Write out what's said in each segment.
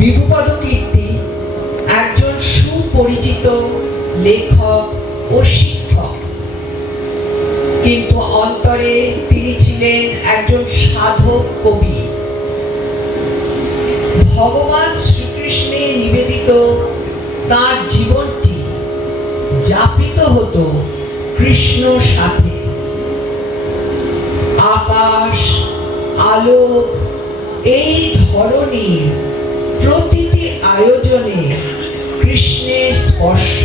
বিভুপদ কীর্তি একজন সুপরিচিত লেখক ও শিক্ষক, কিন্তু অন্তরে তিনি ছিলেন একজন সাধক কবি। ভগবান শ্রীকৃষ্ণে নিবেদিত তাঁর জীবনটি যাপিত হতো কৃষ্ণর সাথে। আকাশ, আলোক, এই ধরনের প্রতিটি আয়োজনে কৃষ্ণের স্পর্শ।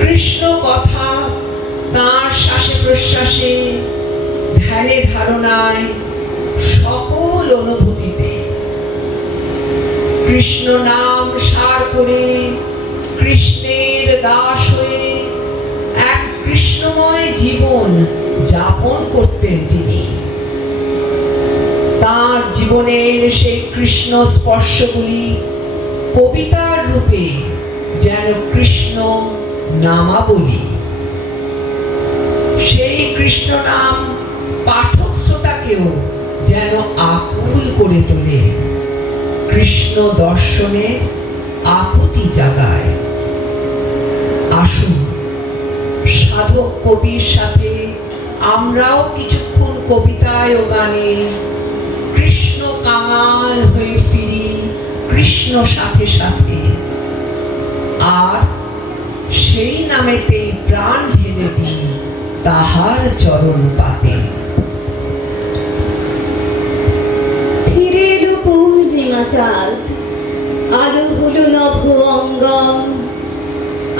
কৃষ্ণ কথা তাঁর শ্বাসে প্রশ্বাসে, ধ্যানে ধারণায়, সকল অনুভূতিতে। কৃষ্ণ নাম সার করে কৃষ্ণের দাস হয়ে এক কৃষ্ণময় জীবন যাপন করতেন তিনি। তাঁর জীবনের সেই কৃষ্ণ স্পর্শগুলি কবিতার রূপে যেন কৃষ্ণ নামাবলী। সেই কৃষ্ণ নাম পাঠক শ্রোতাকেও যেন আকুল করে তোলে, কৃষ্ণ দর্শনে আকুতি জাগায়। আসুন সাধক কবির সাথে আমরাও কিছুক্ষণ কবিতায় ও গানে কৃষ্ণ কাঙাল হয়ে ফিরি কৃষ্ণ সাথে সাথে, আর সেই নামেতে প্রাণ ঢেলে দিই তাহার চরণ পাতে। ফিরে এলো পূর্ণিমা চাঁদ, আলো হলো নভ অঙ্গম।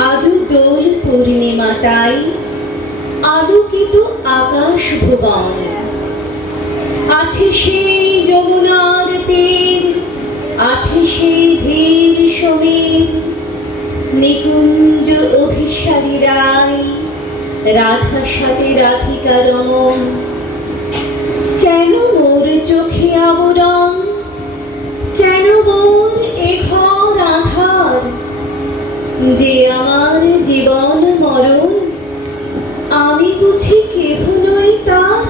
আজও দোল পূর্ণিমা তাই আলোকিত আকাশ ভুবন। আছে সেই যমুনার তীর, আছে সেই ধীর সমীর, নিকুঞ্জ অভিসারী রায়, রাধার সাথে রাধিকা রমণ। কেন মোর চোখে আবরণ, কেন মোর এ ঘর আধার? যে আমার জীবন মরণ, আমি বুঝি কেহ নই তার।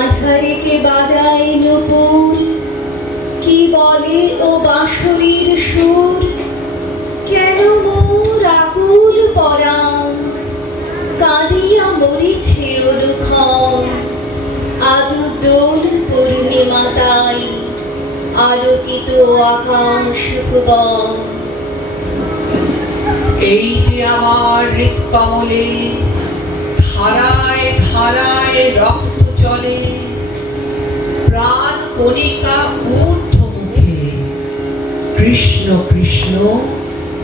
আধারে কে বাজায় নূপুর, কি বলে ও বাঁশরীর সুর। কেন মোর আকুল পরাণ, কাঁদিয়া মরিছে অনুক্ষণ। আজ দোল পূর্ণিমা তাই আলোকিত আকাশ ভুবন। এই যে আমার হৃৎকমলে ধারায় ধারায় রক্ত চলে, প্রাণ কণিকা ঊর্ধ্বমুখে কৃষ্ণ কৃষ্ণ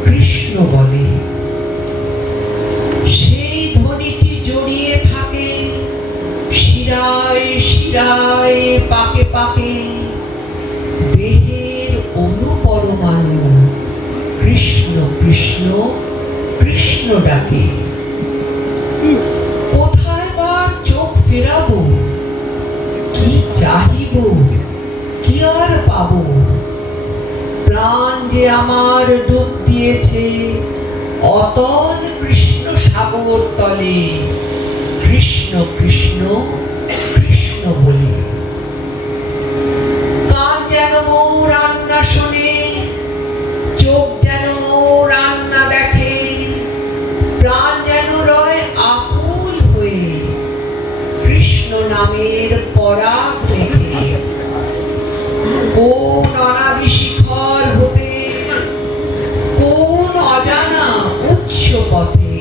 কৃষ্ণ বলে। সেই ধ্বনিটি জড়িয়ে থাকে শিরায় শিরায়, পাকে পাকে, দেহের অনুপরমাণু কৃষ্ণ কৃষ্ণ কৃষ্ণ ডাকে। কোথায় বা চোখ ফেরাবো, কি চাহিব, কি আর পাবো? প্রাণ যে আমার ডুব দিয়েছে অতল কৃষ্ণ সাগর তলে, কৃষ্ণ কৃষ্ণ কৃষ্ণ বলে। কান যেন মোর রান্না শোনে, চোখ যেন মোর রান্না দেখে, প্রাণ যেন রয় আকুল হয়ে কৃষ্ণ নামের পরাগ রেখে। কোন অনাদি শিখর হতে, কোন অজানা উচ্চ পথে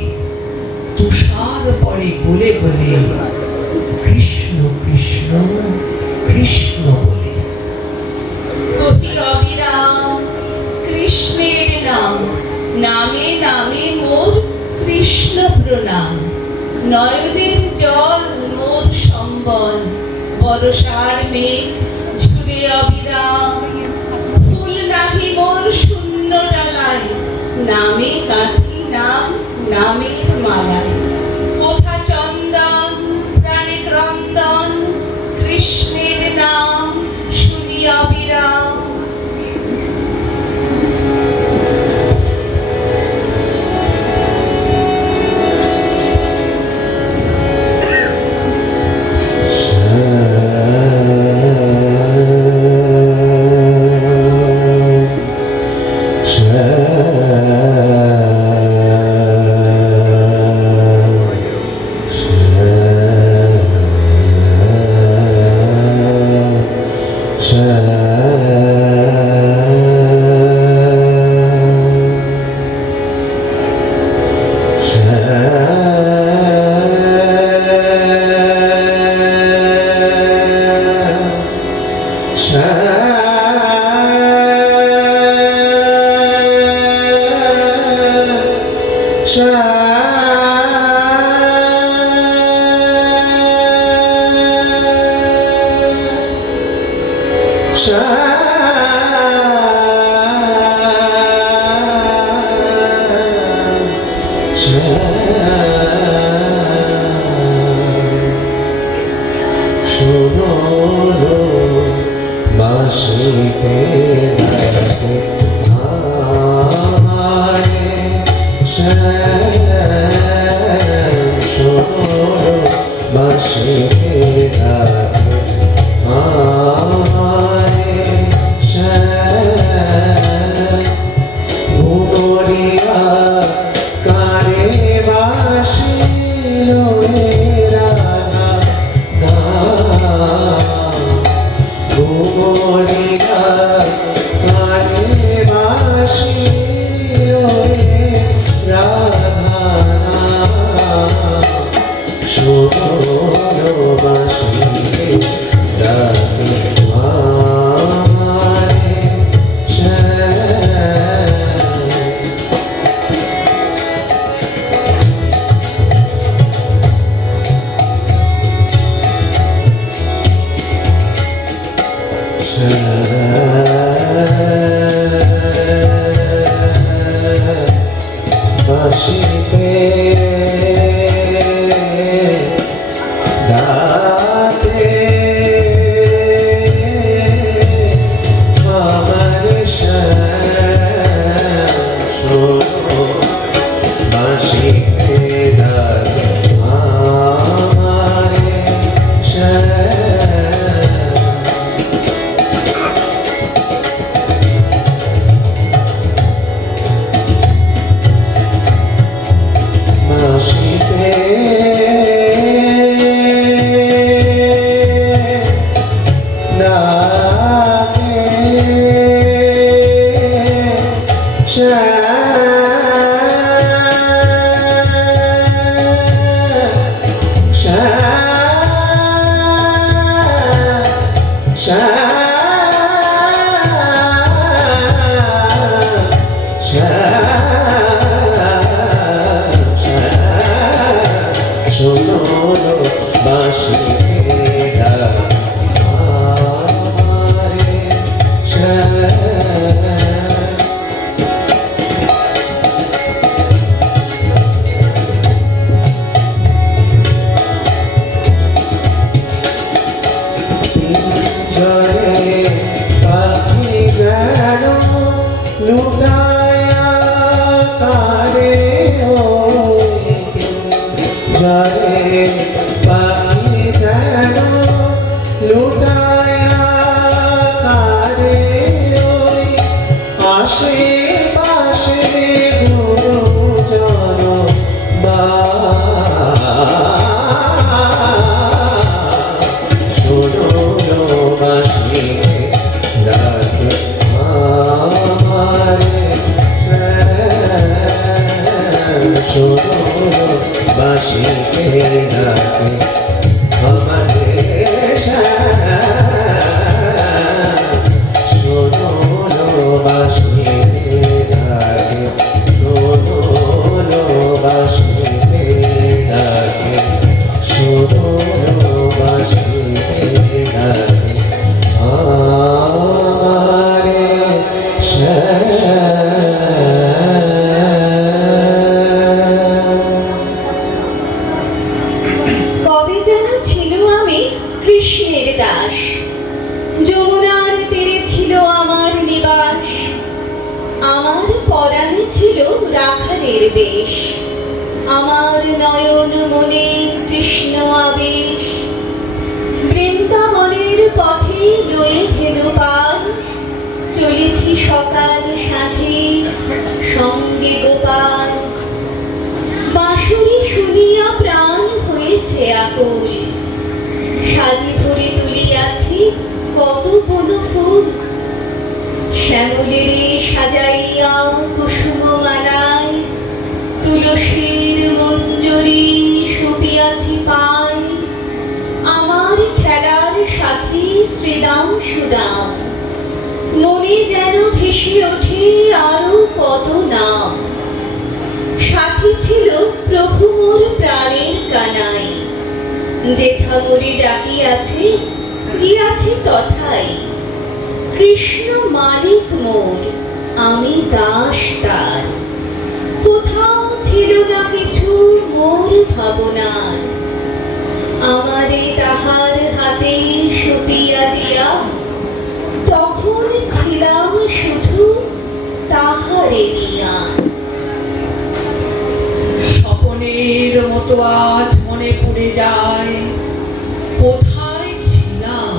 তুষার পড়ে গলে গলে কৃষ্ণ কৃষ্ণ কৃষ্ণ বলে। কহি অবিরাম কৃষ্ণের নাম, নামে নামে মোর কৃষ্ণ প্রণাম। নয়নের জল মোর সম্বল, বরষার মেঘ ঝুরে অবিরাম। ফুল নাহি মোর শূন্য ডালায়, নামে গাঁথি নাম নামের মালায়। কোথা চন্দন প্রাণে ক্রন্দন, কৃষ্ণের নাম শুনি অবিরাম। কত বনফুল, শ্যামলেরে সাজাইয়া কুসুম মালায়, তুলসীর মঞ্জরি শুটিয়াছি পাই, আমার খেলার সাথী শ্রীদাম সুদাম, মনে যেন ভেসে ওঠে আরো কত নাম। সাথী ছিল প্রভু মোর প্রাণের কানাই, যেথা মোরে ডাকিয়াছে গিয়াছি তথাই। কৃষ্ণ মালিক মোর, আমি দাস তার, কোথাও ছিল না কিছু মোর ভাবনার। আমারে তাহার হাতে সপিয়া দিয়া, তখন ছিলাম শুধু তাহারে নিয়া। স্বপনের মতো আজ মনে পড়ে যায়, কোথায় ছিলাম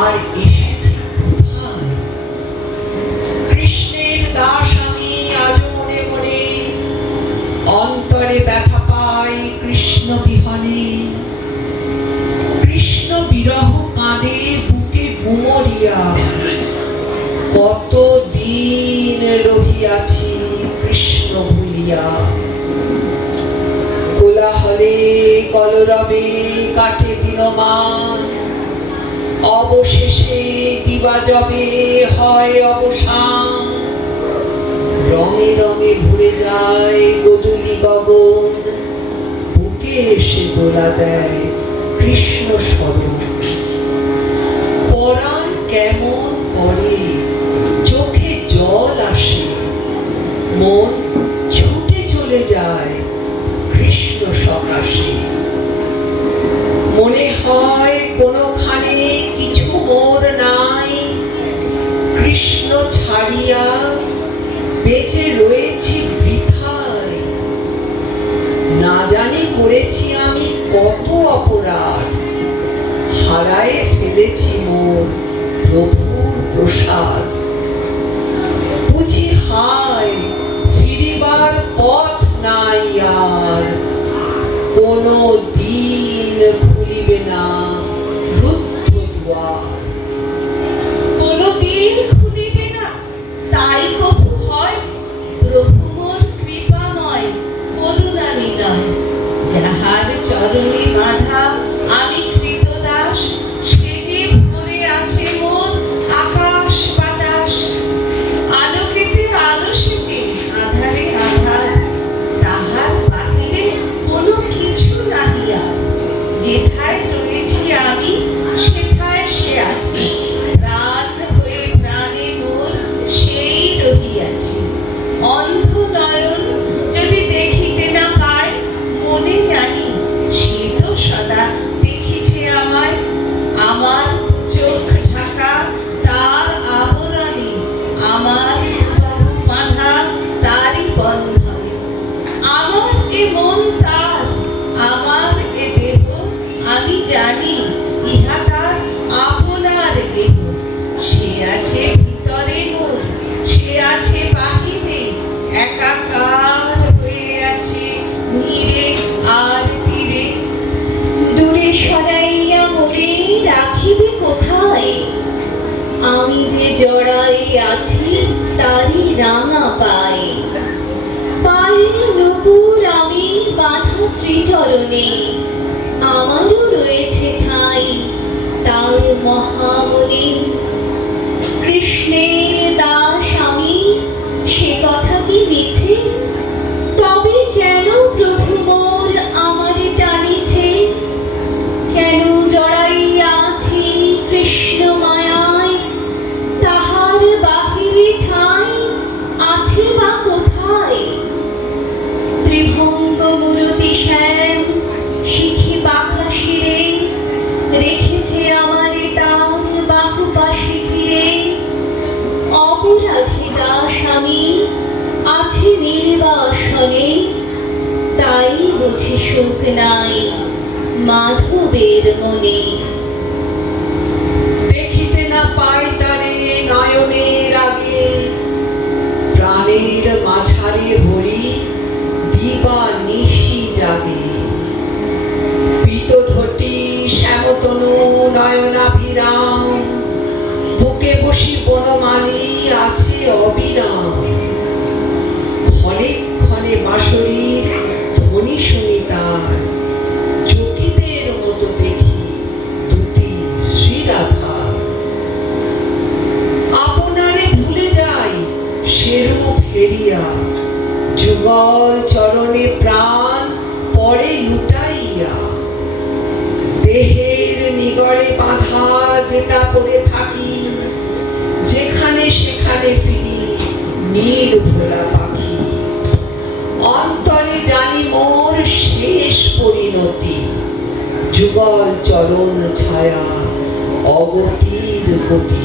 আর এসেছি কোথায়। কৃষ্ণের দাস আমি আজ মনে মনে, অন্তরে ব্যথা পাই কৃষ্ণ বিহনে। কৃষ্ণ বিরহ কাঁদে বুকে গুমরিয়া, কত দিন রহিয়াছি কৃষ্ণ ভুলিয়া। কোলাহলে কলরবে কাটে দিনমান, অবশেষে দিবা যবে হয় অবসান। রঙে রঙে ঘুরে যায় গোধূলি গগন, বুকে এসে দোলা দেয় কৃষ্ণ স্মরণ। পরাণ কেমন করে চোখে জল আসে, মন ছুটে চলে যায় কৃষ্ণ সকাশে। মনে হয় কোনোখানে কিছু মোর নাই, কৃষ্ণ ছাড়িয়া বেঁচে রয়েছি বৃথায়। না জানি করেছি আমি কত অপরাধ, হারায়ে ফেলেছি মোর প্রভুর প্রসাদ। বুঝি হায় ফিরিবার পথ নাই আর, কোনো দিন খুলিবে না রুদ্ধ দুয়ার। কোনদিন খুলিবে না তাই কভু হয়, প্রভু মোর কৃপাময় করুণা নিলয়। যাহার চরণে বাঁধা আমি কৃতদাস, সে যে ভরে আছে মোর আকাশ বাতাস। আলোকেতে আলো সেজে আধারে আধার, তাহার বাহিরে কোনো কিছু নাহিয়া। যেথায় রয়েছি আমি সেথায় সে আছে, প্রাণ হয়ে প্রাণে মোর সেই রহিয়াছে। অন্ধ নয়ন যদি দেখিতে না পায়, মনে জানি সে তো সদা দেখিছে আমায়। আমার চোখ ঢাকা তার আবরণে, আমার বাহু বাঁধা তারই বন্ধনে। আমার এ মন তার, আমার এ দেহ, আমি জানি ইহা তার আপনার দেহ। সে আছে ভিতরে মোর, সে আছে বাহিরে, একাকার হয়ে আছে নীরে আর তীরে। দূরে সরাইয়া মোরে রাখিবে কোথায়, আমি যে জড়াই আছি তারই রাঙা পায়ে। পায়ে নূপুর আমি বাঁধা শ্রীচরণে, আমারও রয়েছে ঠাঁই তার মহামণি। কৃষ্ণের দাস আমি, সে কথা কি মিছে? তবে কেন প্রভু মোর আমারে টানিছে? কেন জড়াইয়া আছি কৃষ্ণ মায়ায়? তাহার বাহিরে ঠাঁই আছে বা কোথায়? ত্রিভঙ্গ মূরতি শ্যাম শিখি পাখা শিরে, রেখেছে আমারে তার বাহু পাশে ঘিরে। অপরাধী দাস আমি, আছে নির্বাসনে, তাই বুঝি সুখ নাই মাধবের মনে। দেখিতে না পাই তারে নয়নের আগে, প্রাণের মাঝারে হরি দিবা নিশি জাগে। পীতধটি শ্যামতনু নয়নাভিরাম, অবিরাম। ক্ষণে ক্ষণে বাঁশরীর ধ্বনি শুনি তার, চকিতের মতো দেখি দুটি শ্রীরাধা। আপনারে ভুলে যাই সেরূপ হেরিয়া, যুগল চরণে প্রাণ পরে লুটাইয়া। দেহের নিগড়ে বাঁধা যেটা পড়ে থাকি, যেখানে সেখানে ফিরি নীল ভোলা পাখি। অন্তরে জানি মোর শেষ পরিণতি, যুগল চরণ ছায়া অগতির গতি।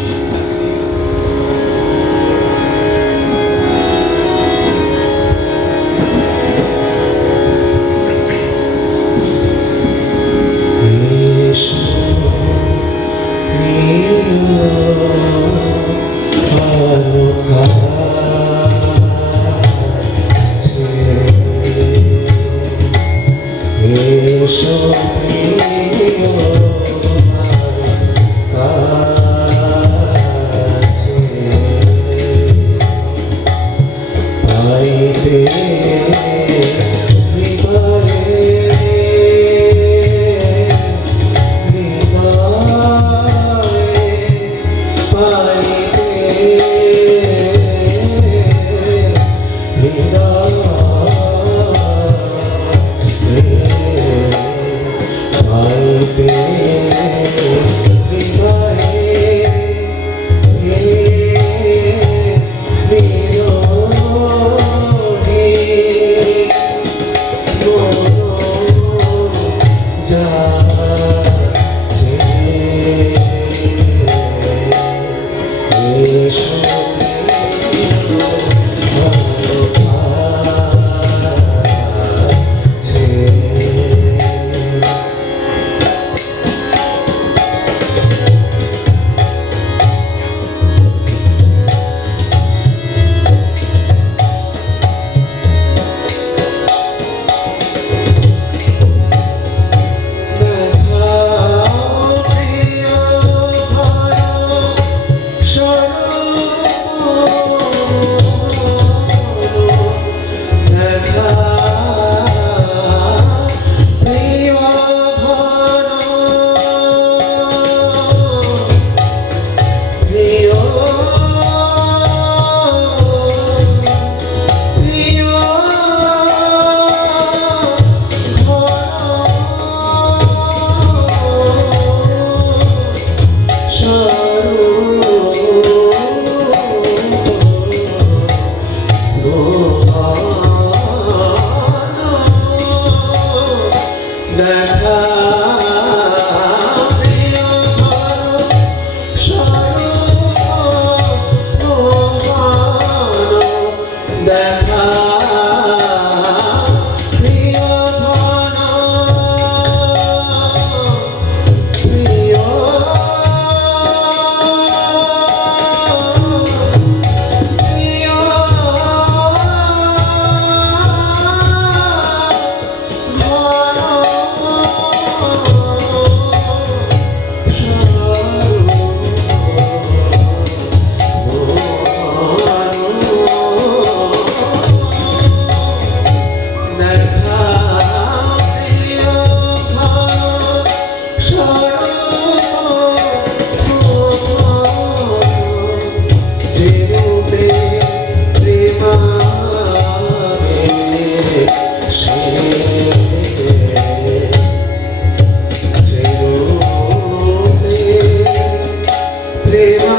Shri Ram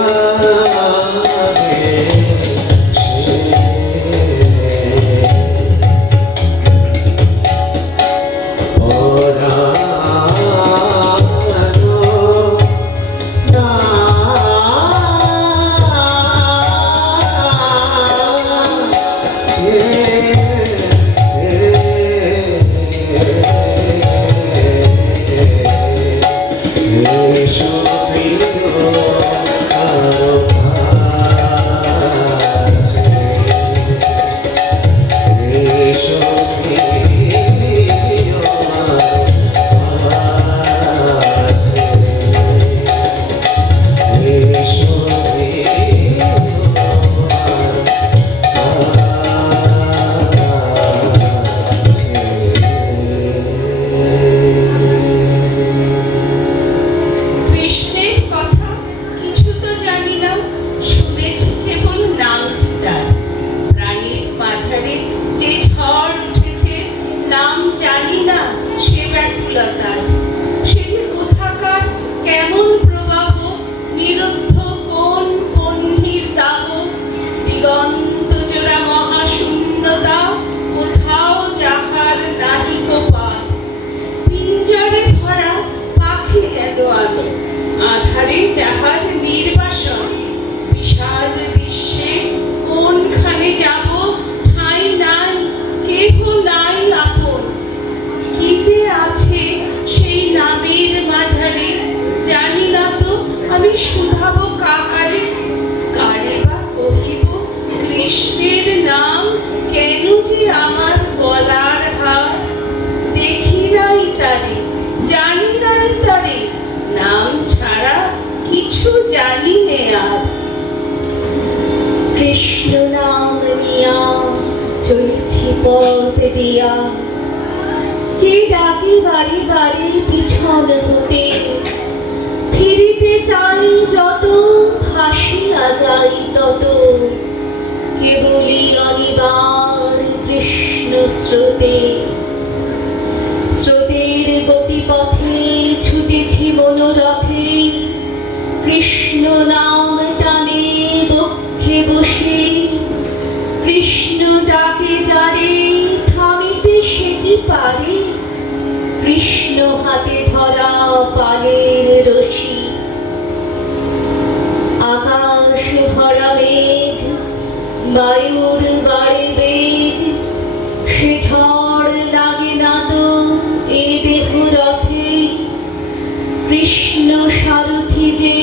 চারুলতার। সে যে কোথাকার কেমন প্রবাহ, নিরুদ্ধ কোন বহ্নির দাহ, দিগন্ত জোড়া মহাশূন্যতা, কোথাও যাহার নাহিক পার। পিঞ্জরে ভরা পাখি এলো আলো, আধারে যাহার নির্বাসন। বিশাল বিশ্বে কোনখানে যাব, ঠাঁই নাই, কেহ নাই আপন। কি যে আছে সেই নামের মাঝারে, জানি না তো আমি শুধাব কাহারে। কারে বা কহিব কৃষ্ণের নাম, কেন যে আমার গলার হার। দেখি নাই তারে, জানি নাই তারে, নাম ছাড়া কিছু জানি নে আর। কৃষ্ণ নাম নিয়া চলেছি পথ দিয়া, কে ডাকে বাড়ি বাড়ি পিছন হতে। ফিরিতে চাই যত, ভাসিয়া যাই তত, কেবলই অনিবার কৃষ্ণ স্রোতে। স্রোতের গতিপথে ছুটেছি মনোরথে, কৃষ্ণ নাম টানে বক্ষে বসে। কৃষ্ণ ডাকে যারে, থামিতে সে কি পারে। কৃষ্ণ হাতে ধরা পালের রশি। আকাশ ভরা মেঘ, বায়ুর বাড়ে বেগ, সে ঝড় লাগে না তো এ দেহ রথে। কৃষ্ণ সারথি যে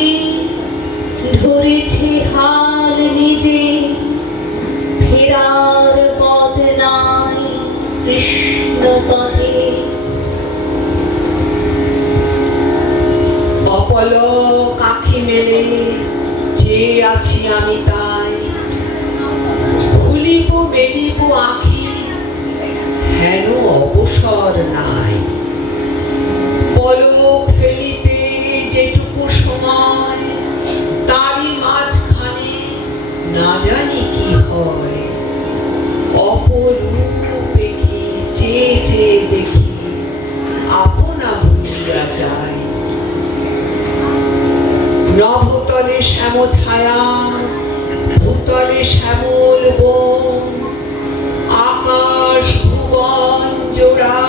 ধরেছে হাল নিজে, ফেরার পথ নাই কৃষ্ণ পথে। অপলক আঁখি মেলে যে আছি আমি তাই, খুলিব মেলিব আঁখি হেন অবসর নাই। পলক ফেলিতে যেটুকু সময়, তারই মাঝখানে না জানি কি হয়। অপরূপে কি চেয়ে চেয়ে দেখি, আপনা ভুলিয়া যায়। নভতলে শ্যাম ছায়া, ভূতলে শ্যামল বন, আকাশ ভুবন জোড়া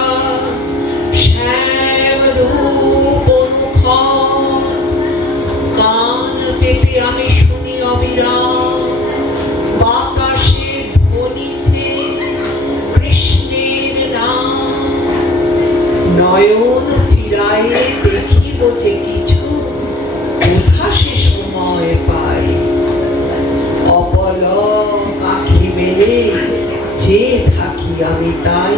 শ্যাম রূপ অনুক্ষণ। কান পেতে আমি শুনি অবিরাম, বাতাসে ধ্বনিছে কৃষ্ণের নাম। নয়ন ফিরায়ে দেখিব যে কিছু, কোথা সে সময় পাই। অপলক আঁখি মেলে যে থাকি আমি তাই।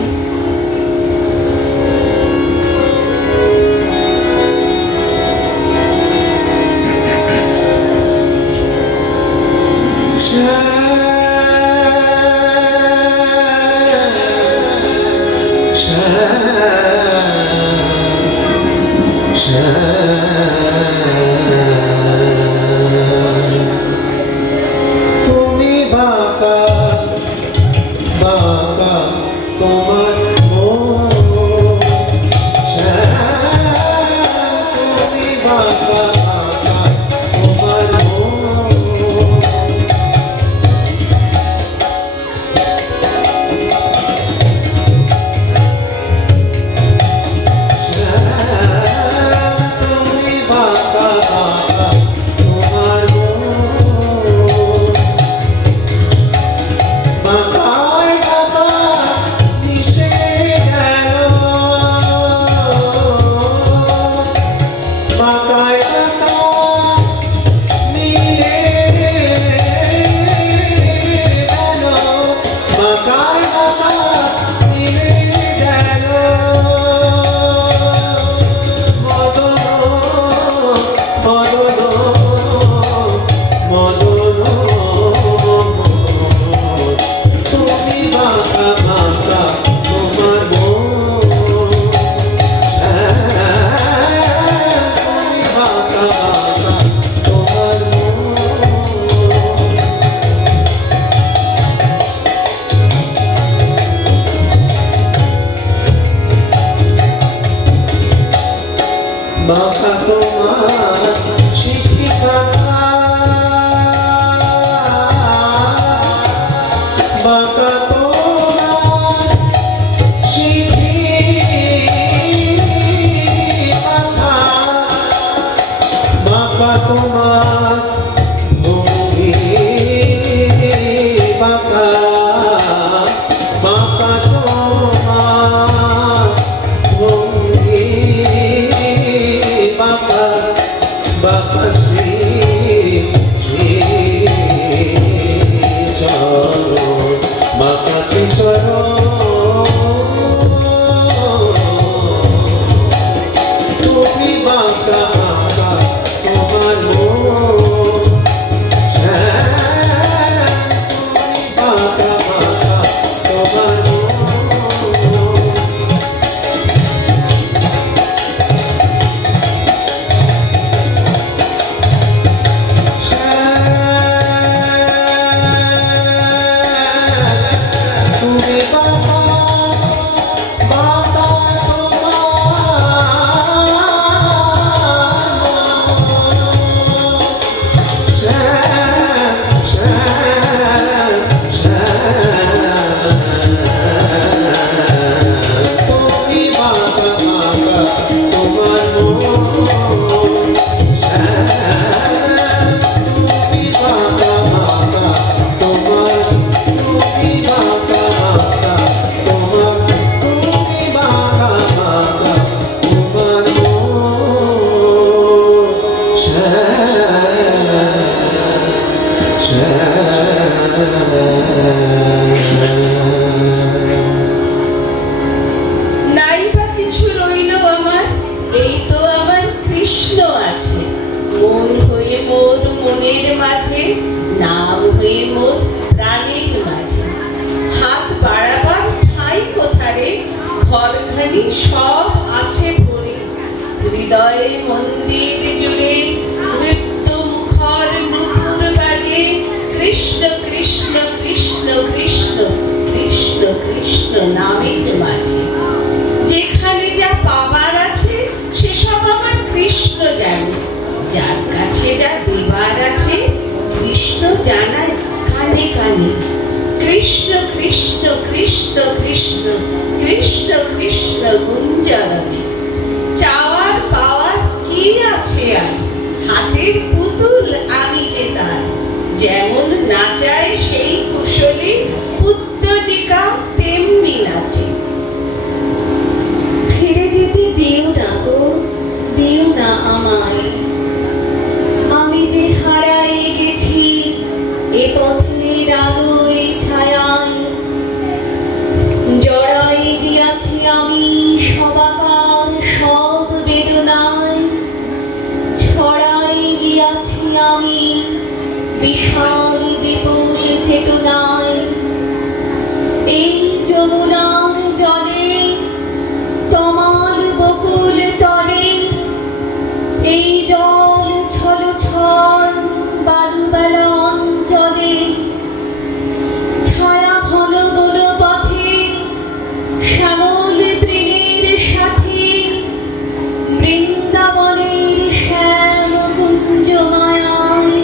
তুমি বাঁকা বাঁকা তোমার মন, তুমি বাঁকা বাঁকা তোমার মন। নাই বা কিছু রইল আমার, এই তো আমার কৃষ্ণ আছে। মন হয়ে মোর মনের মাঝে, নাম হয়ে মোর প্রাণের মাঝে। হাত বাড়াবার ঠাঁই কোথারে, ঘরখানি সব আছে ভরে। হৃদয়ে মন্দির জুড়ে মৃত্যু মুখর নুপুর বাজে। কৃষ্ণ কৃষ্ণ কৃষ্ণ কৃষ্ণ কৃষ্ণ কৃষ্ণ নামের মাঝে। যেখানে যা পাবার আছে সেসব আমার কৃষ্ণ জানে। যার কাছে যা দেবার আছে কৃষ্ণ জানায় কানে কানে। কৃষ্ণ কৃষ্ণ কৃষ্ণ কৃষ্ণ কৃষ্ণ কৃষ্ণ গুঞ্জরণে। চাওয়ার পাওয়ার কি আছে আর, হাতের পুতুল আমি যে তার। যেমন নাচায় সেই কুশলী, পুত্তলিকা তেমনি নাচে। ফিরে যেতে দিও না গো, দিও না আমায়। আমি যে হারায়ে গেছি এ পথের আলোয় ছায়ায়। জড়ায়ে গিয়াছি আমি সবাকার সব বেদনায়। ছড়ায়ে গিয়াছি আমি বিশাল বিপুল চেতনায়। এই যমুনার জলে তমাল বকুল তলে, এই জল ছল ছল বালুবেলা অঞ্চলে। ছায়া ঘন বন পথে শ্যামল তৃণের সাথে, বৃন্দাবনের শ্যাম কুঞ্জ মায়ায়।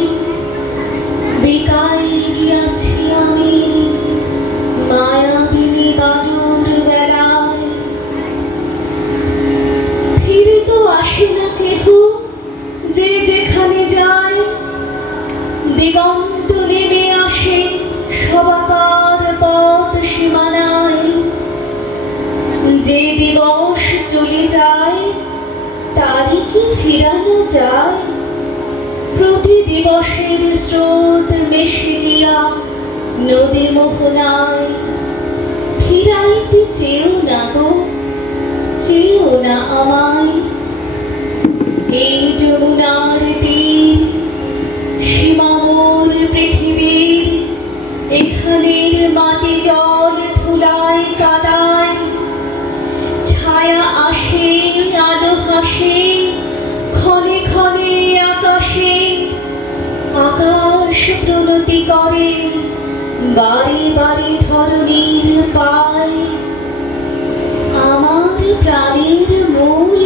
বিকায় গিয়াছি আমি মায়াবিনী বালুর বেলায়। ফিরে তো আসে না কেহ, যে যেখানে যায়। দিগন্ত নেমে আসে সবাকার পথ সীমানায়। যে দিবস চলে যায় তারই কি ফিরানো যায়? প্রতি দিবসের স্রোত মেশে গিয়া নদী মোহনায়। ফিরাইতে চেয়েও না গো, চেয়েও না আমায়। এই যমুনার তীর সীমা মোর পৃথিবীর। এখানের মাটি জল ধুলায় কাদায়। ছায়া আসে আলো হাসে ক্ষণে ক্ষণে আকাশে। আকাশ প্রণতি করে বারে বারে ধরণীর পায়। আমার প্রাণের মূল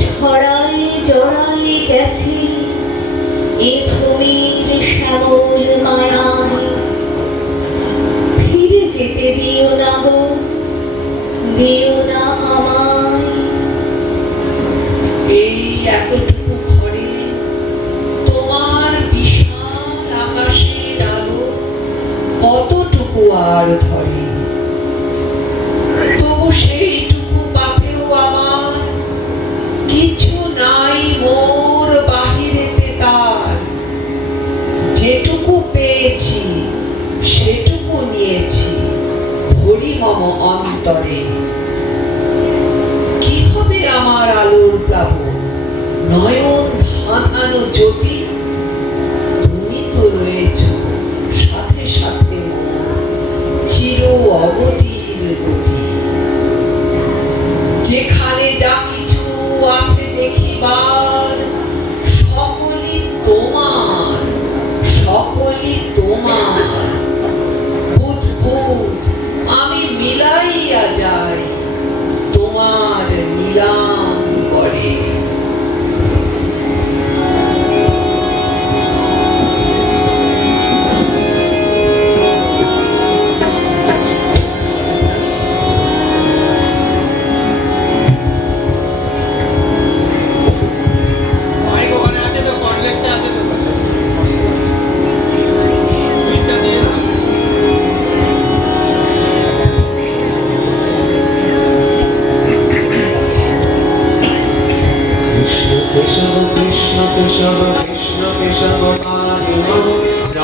ছড়ায় জড়ায় গেছে এ ভূমির শ্যামল মায়ায়। ফিরে যেতে দিও না গো, দিও না আমায়। এই এতটুকু ঘরে তোমার বিশাল আকাশের আলো কতটুকু আর ধরে। তবু সেইটুকু পাথেও আমার কিছু নাই মোর বাহিরেতে তার। যেটুকু পেয়েছি সেটুকু নিয়েছি ভরি মম অন্তরে। কি হবে আমার আলোর প্লাবন, নয়ন ধাঁধানো জ্যোতি? তুমি তো রয়েছ সাথে সাথে মোর চির অবধির গতি। যেখানে যা কিছু আছে দেখিবার সকলই তোমার, সকলই তোমার। বুধ আমি মিলাইয়া যাই তোমার নিলাম করে। কেশব কৃষ্ণ কেশব কৃষ্ণ কেশব হরে নম।